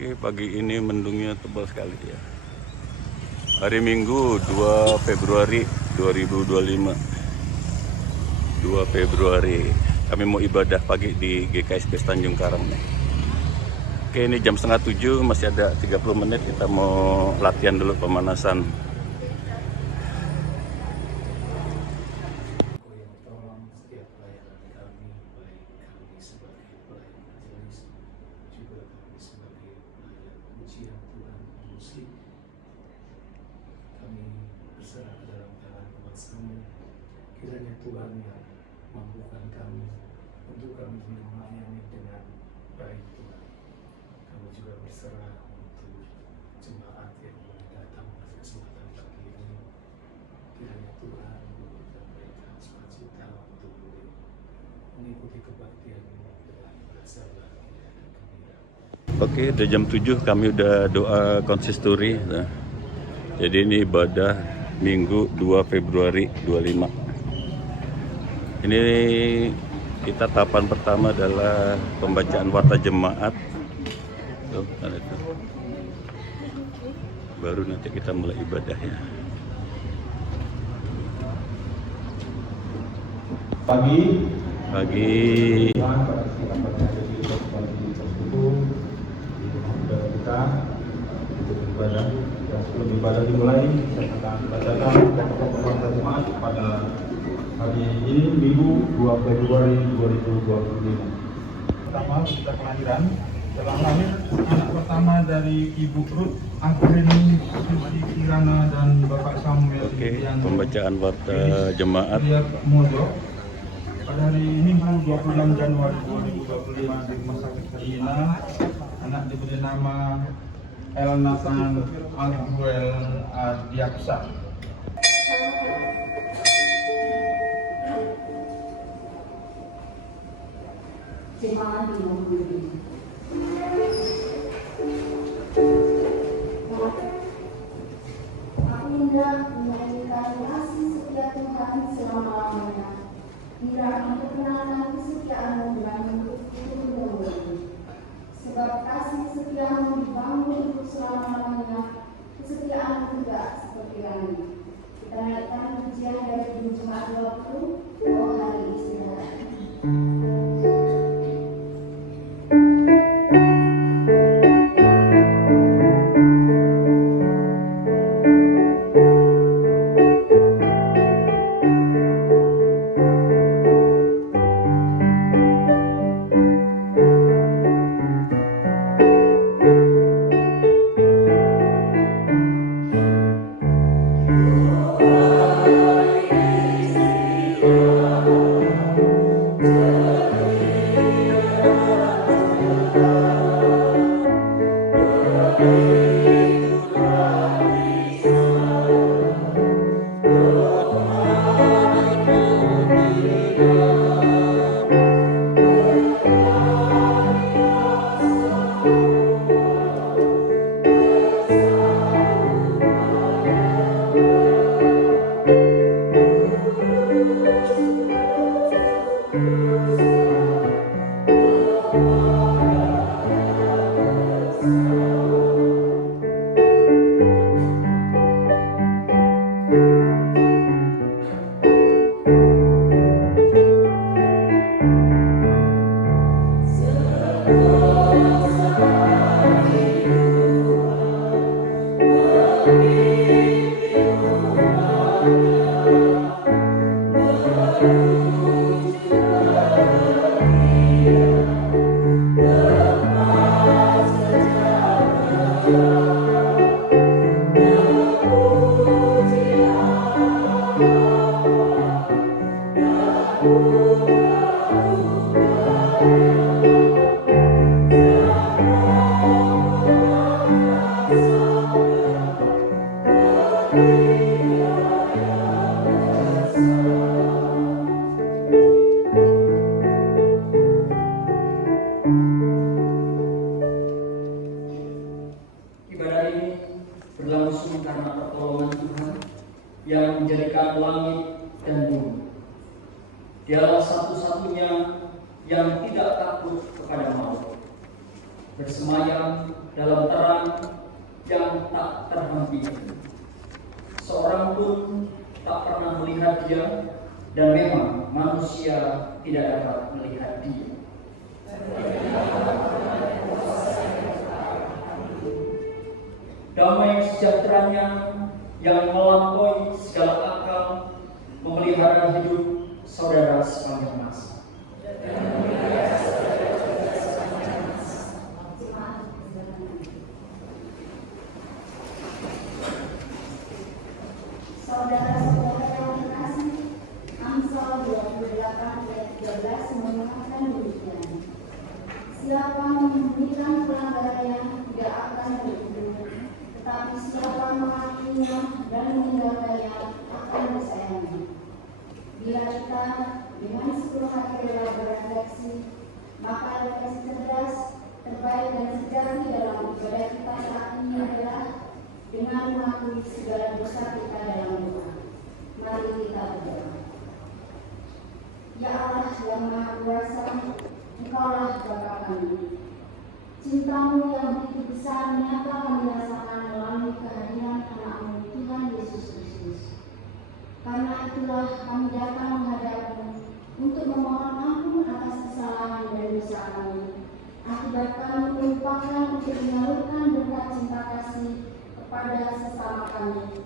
Oke, pagi ini mendungnya tebal sekali ya. Hari Minggu 2 Februari 2025. 2 Februari. Kami mau ibadah pagi di GKSP Tanjung Karang nih. Oke, ini jam setengah 7, masih ada 30 menit kita mau latihan dulu pemanasan. Kiranya Tuhan yang mampukan kami untuk kami melayani dengan baik Tuhan. Kami juga berserah untuk jemaat yang boleh datang pada kesempatan pagi ini. Kiranya Tuhan memberikan mereka sukacita untuk boleh mengikuti kebaktian ini dengan bersabar dan gembira. Oke, udah jam 7 kami udah doa konsisturi. Nah, jadi ini ibadah Minggu 2 Februari 25. Ini kita tahapan pertama adalah pembacaan warta jemaat. Tuh, ada itu. Baru nanti kita mulai ibadahnya. Pagi kita untuk ibadah. Dan sebelum ibadah dimulai, saya akan bacakan pokok warta jemaat pada hari ini Minggu 2 Februari 2025. Pertama, berita kelahiran. Telah lahir anak pertama dari Ibu Ruth Angkrini Susi Kirana dan Bapak Samuel. Oke, pembacaan warta jemaat. Mojo. Pada hari Minggu 26 Januari 2025 di Rumah Sakit Hermina, anak diberi nama Elnatan Aguel Adiaksa. Jemaat dimuliakan. Aku hendak menyanyikan kasih setia Tuhan selama-lamanya. Bila memperkenalkan kesetiaanmu dengan hidup dahulu. Sebab kasih setiamu dibangun untuk selama-lamanya, kesetiaanmu juga seperti langit. Kita naikkan pujian dari Jemaat 20, oh hari istirahat. Ibadah ini berlangsung karena pertolongan Tuhan yang menjadikan langit dan bumi. Dialah satu-satunya yang tidak takut kepada maut, bersemayam dalam dalam terang yang tak terhenti. Seorang pun tak pernah melihat dia, dan memang manusia tidak dapat melihat dia. Damai sejahteranya yang melampaui segala akal memelihara hidup saudara sepanjang masa. Saudara-saudara yang terkasih, Amsal 28 ayat 13 mengatakan demikian. Siapa menyembunyikan pelanggarannya tidak akan hidup, tetapi siapa mengakuinya dan meninggalkannya akan disayangnya. Bila kita dengan sepenuh hati rela berefleksi, maka refleksi cerdas, terbaik dan sejati dalam ibadah kita saat ini adalah dengan mengakui segala dosa kita dalam doa. Mari kita berdoa. Ya Allah yang Maha Kuasa, Engkaulah Bapa kami. Cintamu yang begitu besar nyata kami rasakan melalui kehadiran anak-Mu Tuhan Yesus Kristus. Karena itulah kami datang menghadap-Mu untuk memohon ampun atas kesalahan dan dosa kami. Akibat kami melupakan untuk menyalurkan berkat cinta kasih kepada sesama kami,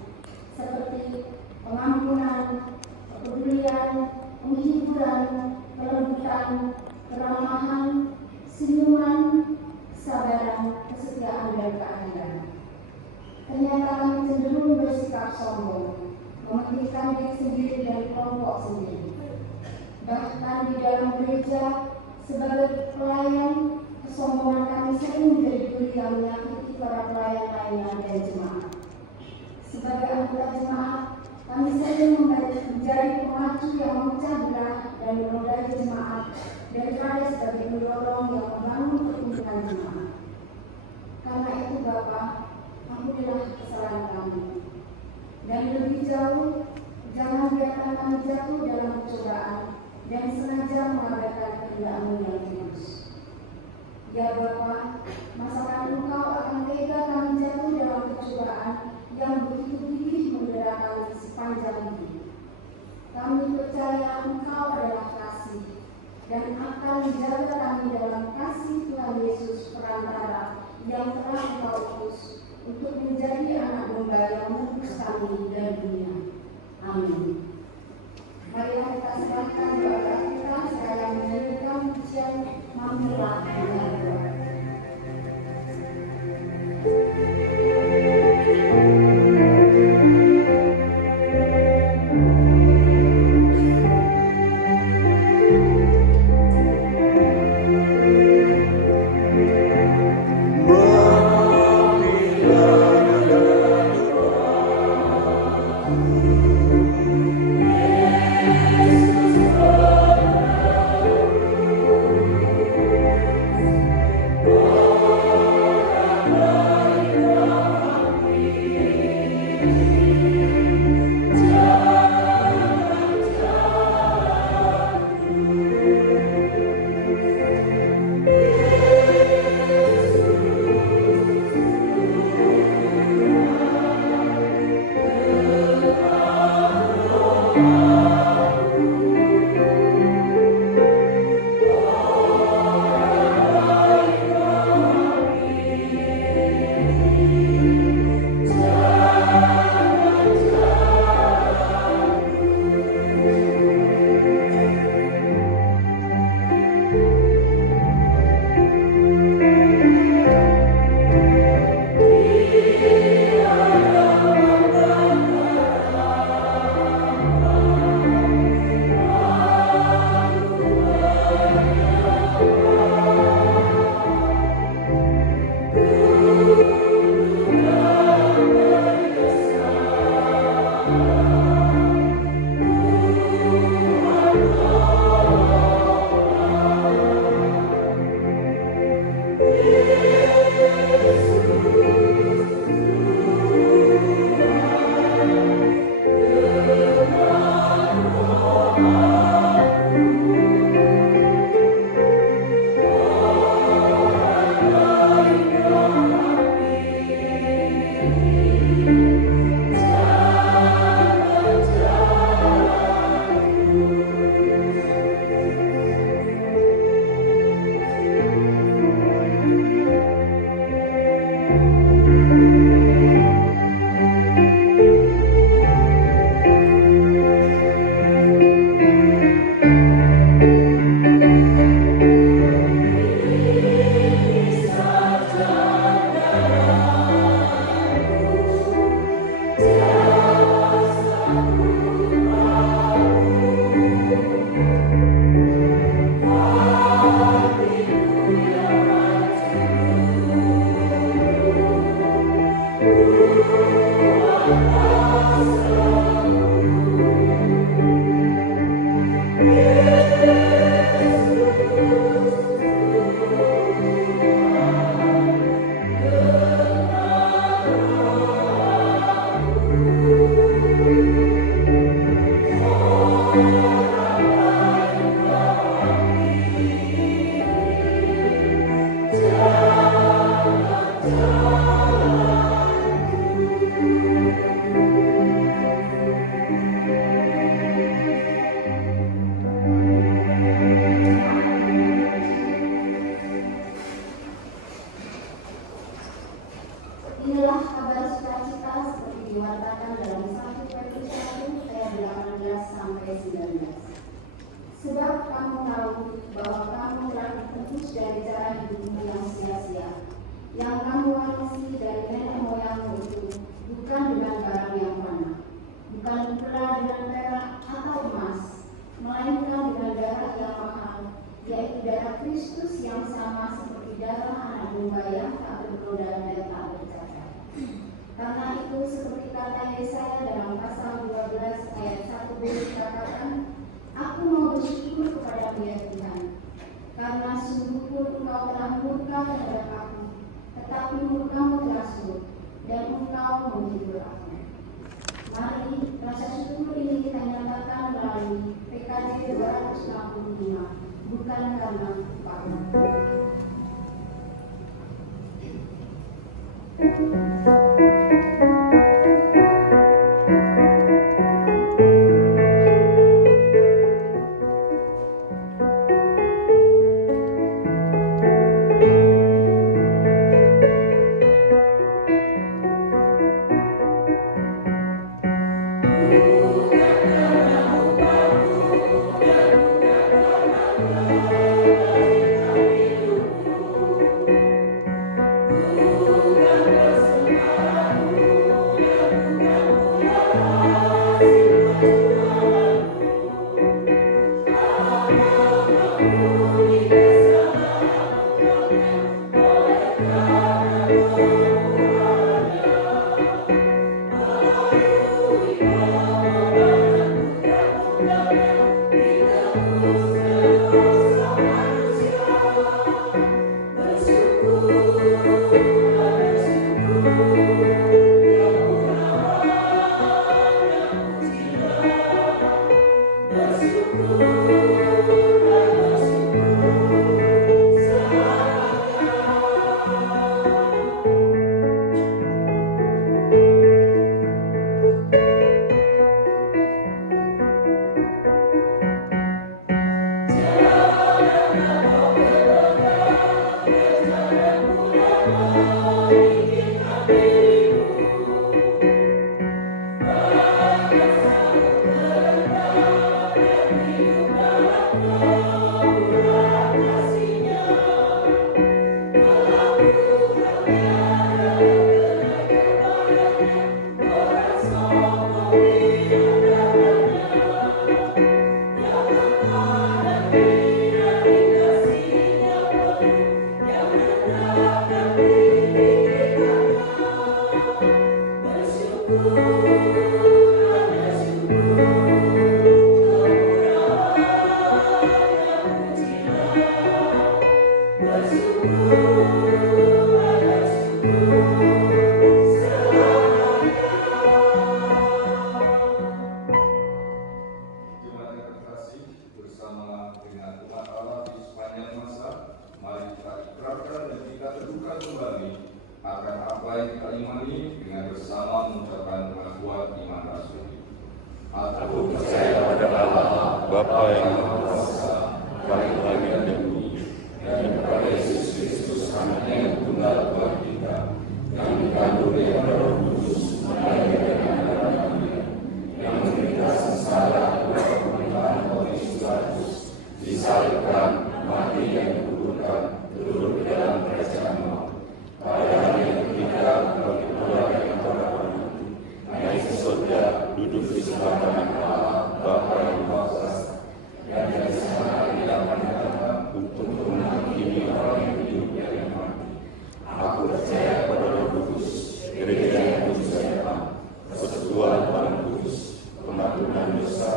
seperti pengampunan, kepedulian, penghiburan, kelembutan, keramahan, senyuman, kesabaran, kesetiaan, dan keadilan. Ternyata kami cenderung bersikap sombong, mementingkan diri sendiri dan kelompok sendiri. Bahkan di dalam gereja, sebagai pelayan, kesombongan kami sering menjadi duri yang menyakiti para pelayan lainnya dan jemaat. Sebagai anggota jemaat, kami sering menjadi pemacu yang memecah belah dan menodai jemaat daripada sebagai pendorong yang membangun pertumbuhan jemaat. Karena itu Bapa, ampunilah kesalahan kami. Dan lebih jauh, jangan biarkan kami jatuh dalam pencobaan dan sengaja mengabaikan kehendak-Mu yang kudus. Ya Bapa, masakan Engkau akan tega kami jatuh dalam pencobaan yang begitu gigih mendera kami sepanjang hidup. Kami percaya Engkau adalah kasih dan akan menjaga kami dalam kasih Tuhan Yesus perantara yang telah Engkau utus untuk menjadi anak domba yang menebus kami dan dunia. Amin. Marilah kita serahkan doa kita sekalian menyanyikan pujian Mampulah dengan doa. Inilah kabar sukacita seperti diwatakan dalam 1 Petrus 1 ayat 18 sampai 19. Sebab kamu tahu bahwa kamu telah ditebus dari cara hidupmu yang sia-sia, yang kamu warisi dari nenek moyangmu itu, bukan dengan barang yang fana, bukan pula dengan perak atau emas, melainkan dengan darah yang mahal, yaitu darah Kristus yang sama seperti darah anak domba yang tak bernoda dan tak bercacat. Karena itu seperti kata Yesaya dalam pasal 12 ayat 1b dikatakan, Aku mau bersyukur kepadamu ya Tuhan, karena sungguh pun engkau telah murka terhadap aku, tetapi murkamu telah surut, dan engkau menghibur aku. Mari rasa syukur ini kita nyatakan melalui PKJ 265, bukan karena upah. Aku percaya pada Allah, Bapa yang Maha Kuasa, Bapa langit dan bumi, dan kepada Yesus Kristus, Anaknya yang tunggal Tuhan kita, yang dikandung oleh Roh Kudus, lahir dari Maria, yang menderita sengsara oleh pemerintahan Pontius Pilatus, disalibkan, mati dan dikuburkan, turun ke dalam kerajaan maut. Pada hari yang ketiga, bangkit pula dari antara orang mati, naik ke surga, duduk di sebelah kanan Allah, Bapa yang Maha Kuasa, dan dari sana Dia akan datang untuk menghakimi orang yang hidup dan yang mati. Aku percaya pada Roh Kudus, gereja yang kudus dan tetap, persekutuan orang kudus, pengampunan dosa,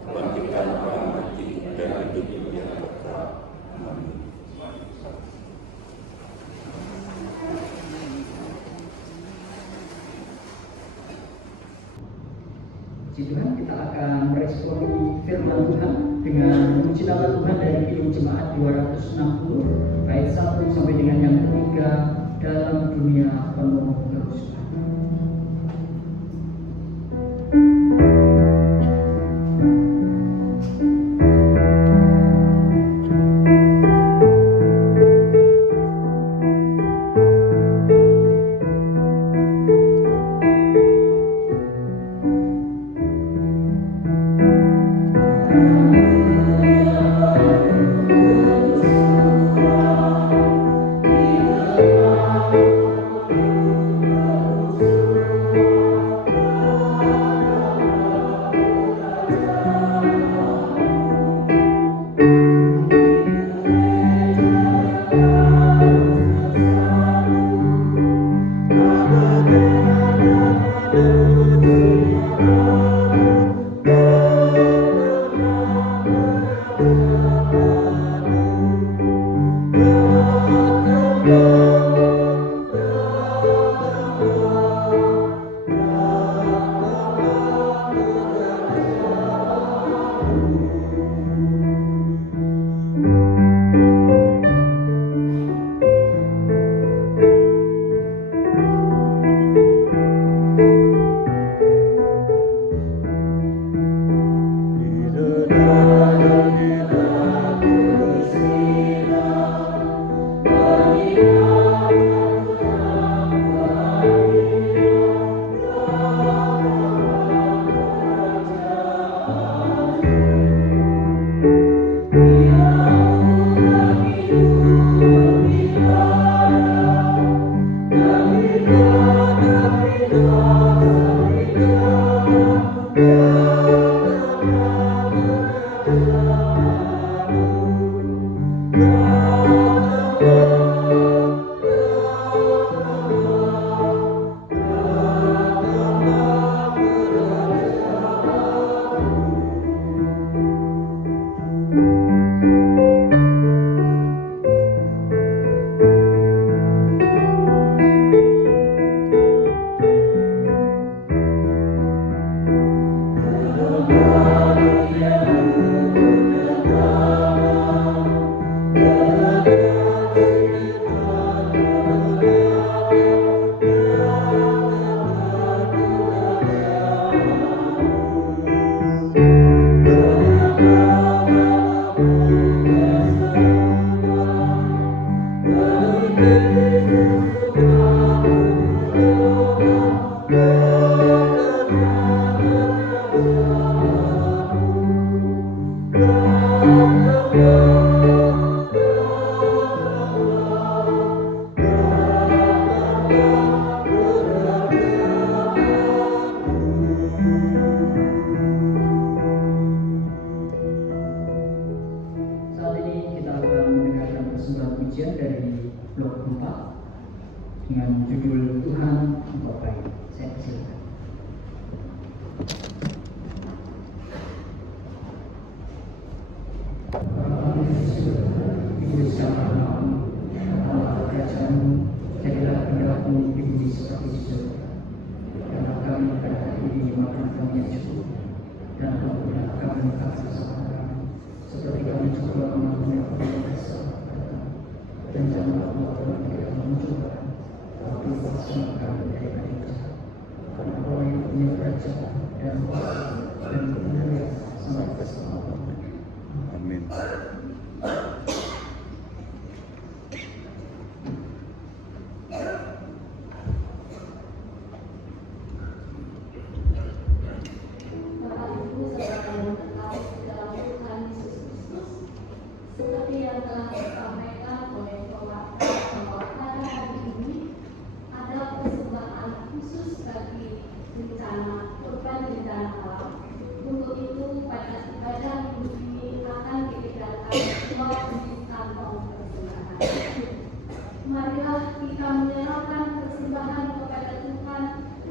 kebangkitan orang mati, dan hidup yang kekal. Amin. Puji Tuhan, kita akan meresponi firman Tuhan dengan memuji nama Tuhan dari Kidung Jemaat 260 ayat 1 sampai dengan yang ketiga, dalam dunia penuh kerusuhan. judul Tuhan Engkau Baik. Saya persilakan. Jadilah kehendakmu di bumi seperti di surga. Karena kami pada hari ini makan kami yang cukup, dan ampunilah kami kesalahan kami, seperti kami juga mengampuni orang yang bersalah kepada kami. Dan janganlah engkau kami dalam pencobaan, tapi lepaskanlah kami daripada yang jahat. Karena Engkau yang punya kerajaan dan kuasa dan kemuliaan sampai keselamatan. Amin. Bapak Ibu saudara yang terkasih di dalam Tuhan Yesus Kristus, seperti yang telah disampaikan oleh pewarta bahwa pada hari ini ada persembahan khusus bagi korban bencana alam. Untuk itu pada ibadah minggu ini akan diedarkan semua jenis kantong persembahan. Marilah kita menyerahkan persembahan kepada Tuhan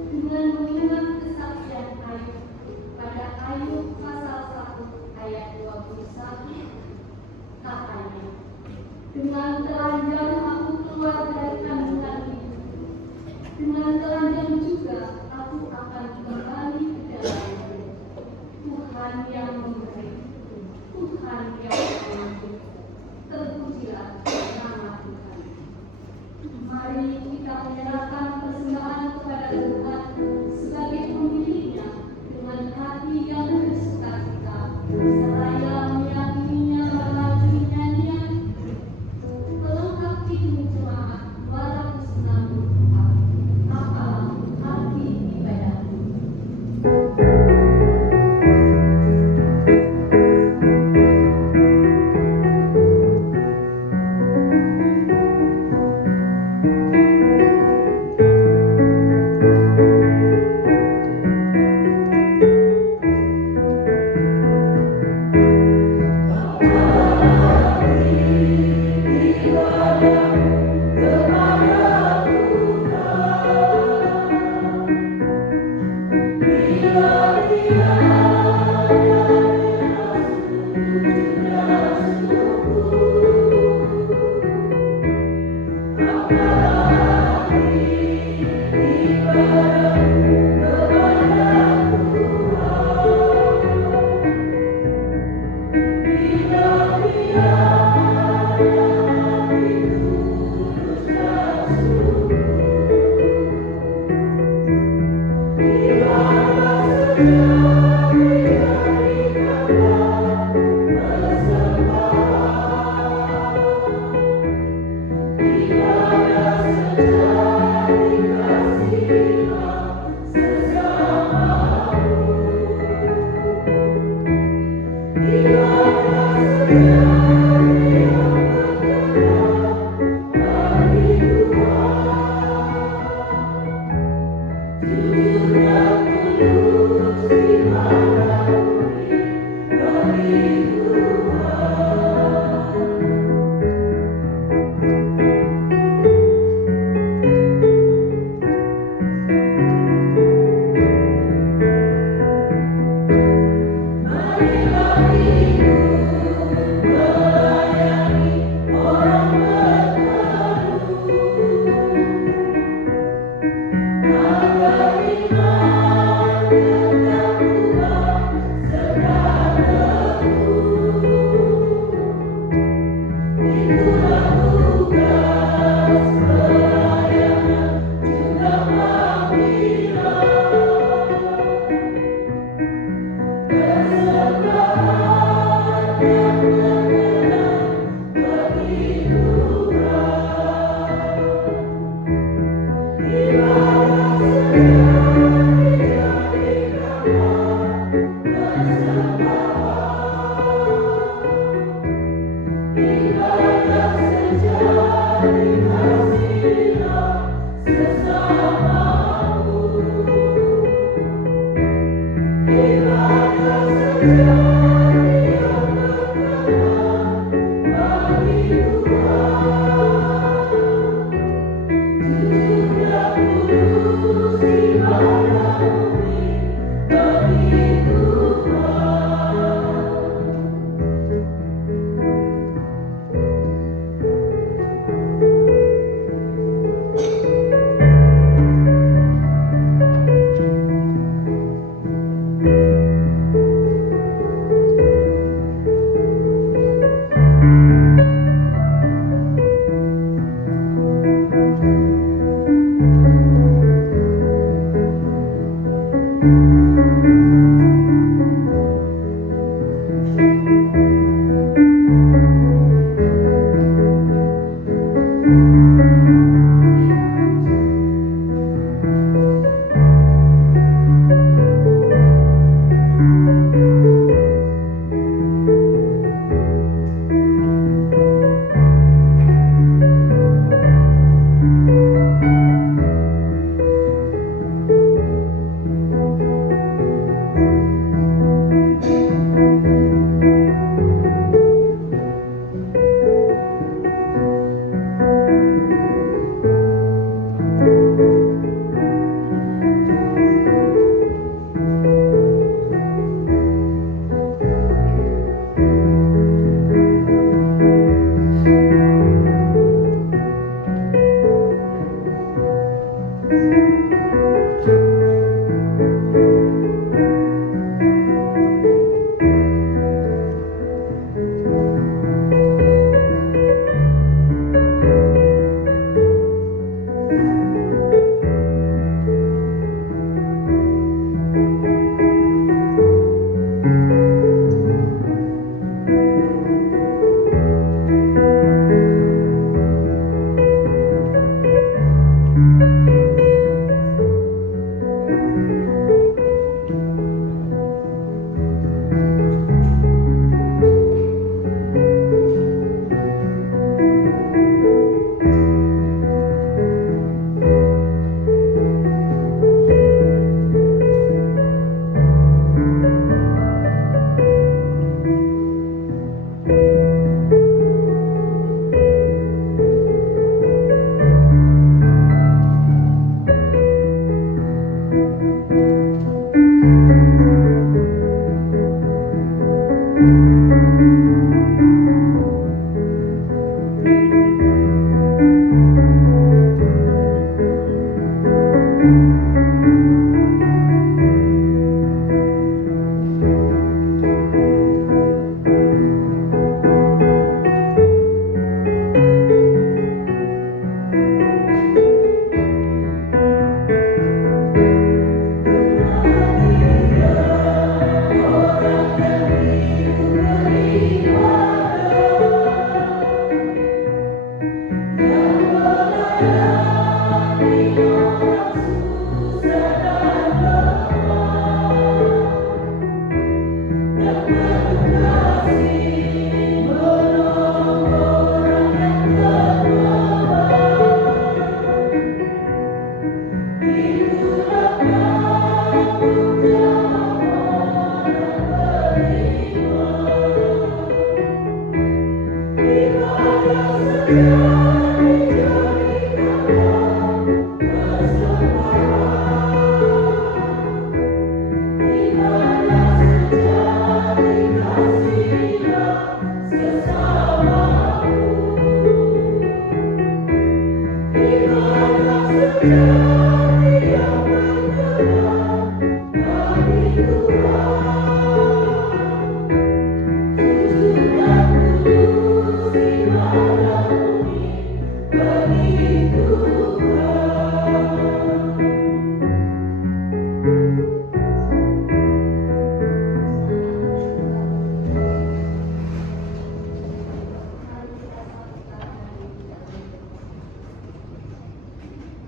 dengan mengingat kesaksian Ayub. Pada Ayub pasal 1 ayat 21 katanya, dengan telanjang aku keluar dari kandungan ibu, dengan telanjang juga aku akan kembali ke dalamnya. Tuhan yang memberi, Tuhan yang mengambil, terpujilah nama Tuhan. Mari kita menyerahkan persembahan kepada Tuhan sebagai pemiliknya dengan hati yang bersukacita, seraya meyakininya melalui nyanyian pelengkap hidup jemaat 264. Apalah arti ibadahmu?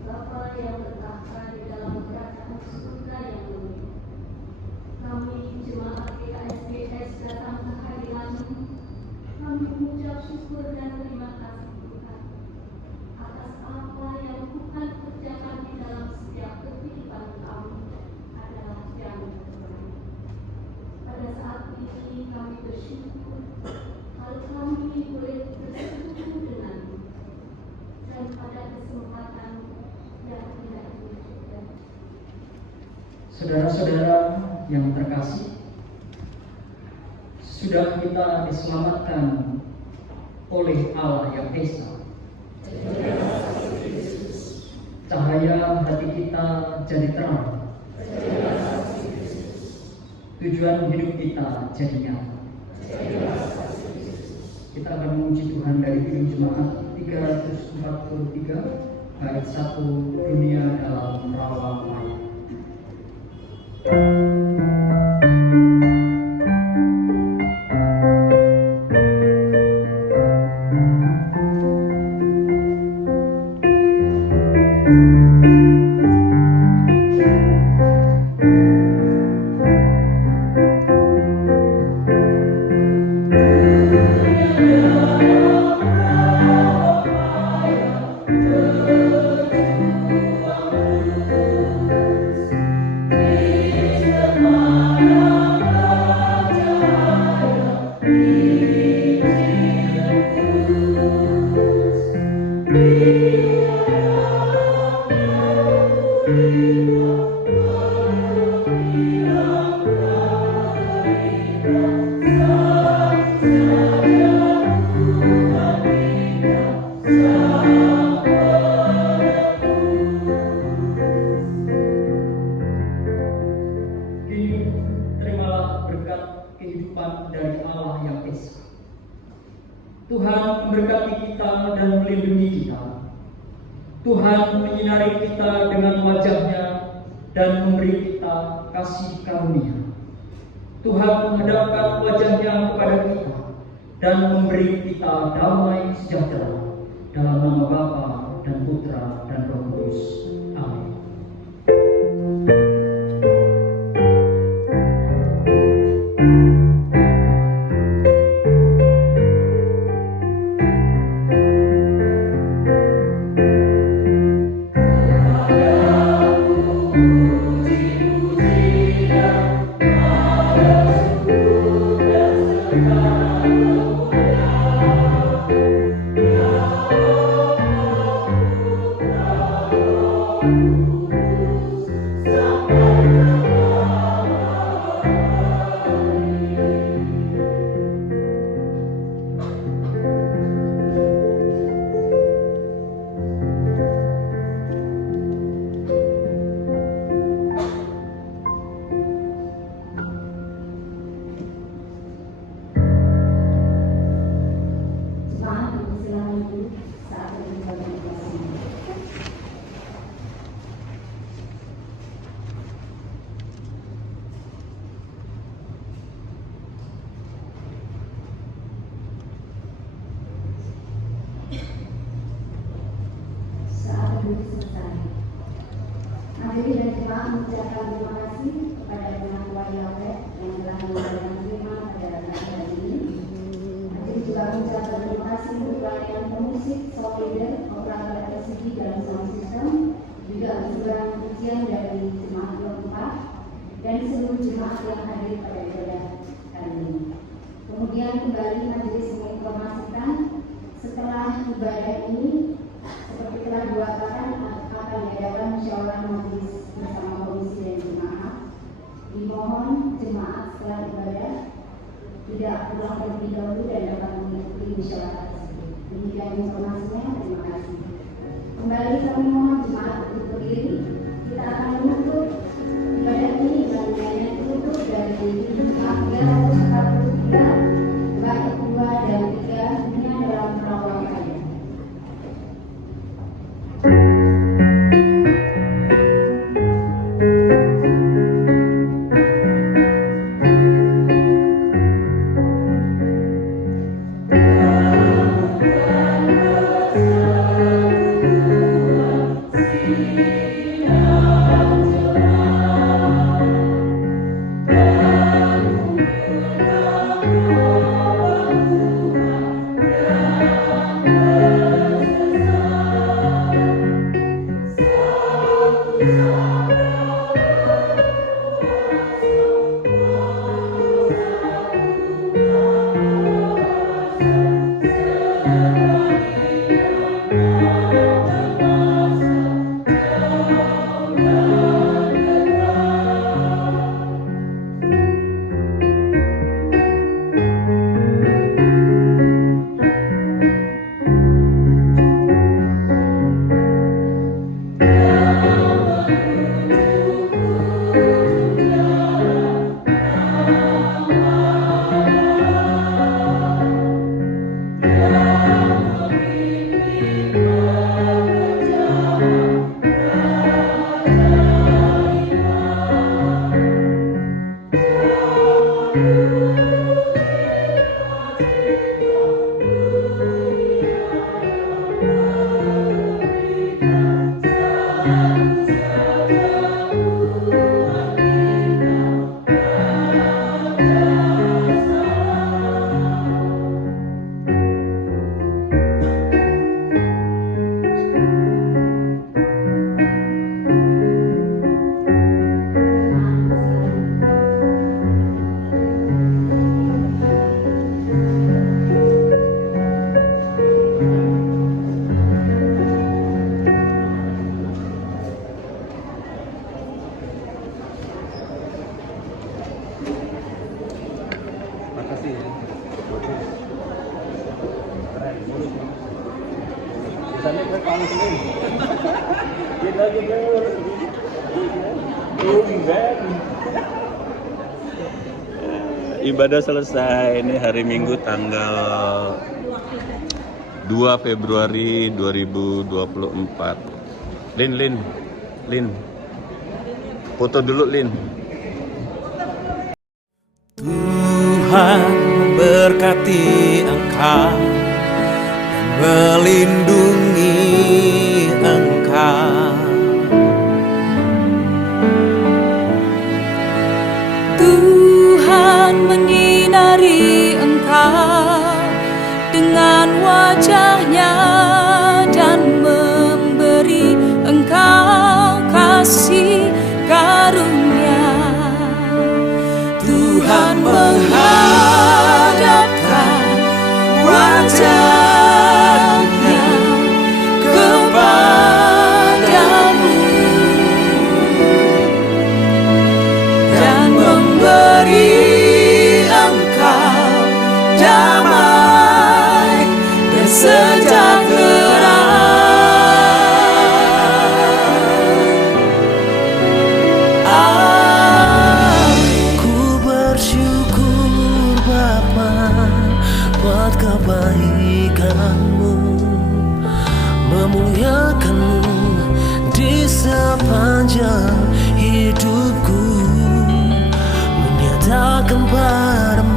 Bapa yang bertahta di dalam kerajaan surga yang mulia, kami jemaat PKSBS datang ke hadirat-Mu. Kami mengucap syukur dan terima kasih Tuhan atas apa yang Tuhan kerjakan di dalam setiap kehidupan kami adalah yang terbaik. Pada saat ini kami bersyukur kalau kami boleh bersekutu dengan-Mu, dan pada kesempatan yang tidak diwujudkan. Saudara-saudara yang terkasih, sudah kita diselamatkan oleh Allah yang Esa. Cahaya hati kita jadi terang. Tujuan hidup kita jadi nyata. Kita akan memuji Tuhan dari Kidung Jemaat 343 bait 1, dunia dalam rawa maya. Tuhan memberkati kita dan melindungi kita. Tuhan menyinari kita dengan wajah-Nya dan memberi kita kasih karunia. Tuhan menghadapkan wajah-Nya kepada kita dan memberi kita damai sejahtera. Dalam nama Bapa dan Putra dan Roh Kudus. Amin. Hadirin dan jemaat mengucapkan terima kasih kepada pengatua Yahweh yang telah memberikan firman pada hari ini. Hadirin juga mengucapkan terima kasih untuk pelayanan pemusik, sound leader, operator LCD dalam sound system, juga usulan pujian dari jemaat keempat dan seluruh jemaat yang hadir pada ibadah kali ini. Kemudian kembali majelis menginformasikan setelah ibadah ini seperti telah diwakilkan akan diadakan musyawarah majelis bersama komisi dan jemaat. Dimohon jemaat setelah ibadah tidak pulang terlebih dahulu dan dapat mengikuti musyawarah tersebut. Demikian informasinya. Terima kasih. Kembali kami mohon jemaat untuk berdiri. Kita akan menutup ibadah ini dengan nyanyian tutup dari jemaat 343 bait 2 dan 3 dunia dalam perawatan. Ibadah selesai. Ini hari Minggu tanggal 2 Februari 2024. Lin. Foto dulu, Lin. Tuhan memberkati engkau dan melindungi engkau. Tuhan menyinari engkau dengan wajah-Nya dan memberi engkau kasih karunia. Tuhan menghadapkan wajah-Nya kepadamu dan memberi engkau damai dan sejahtera. Buat kebaikan-Mu, memuliakan-Mu di sepanjang hidupku, menyatakan padamu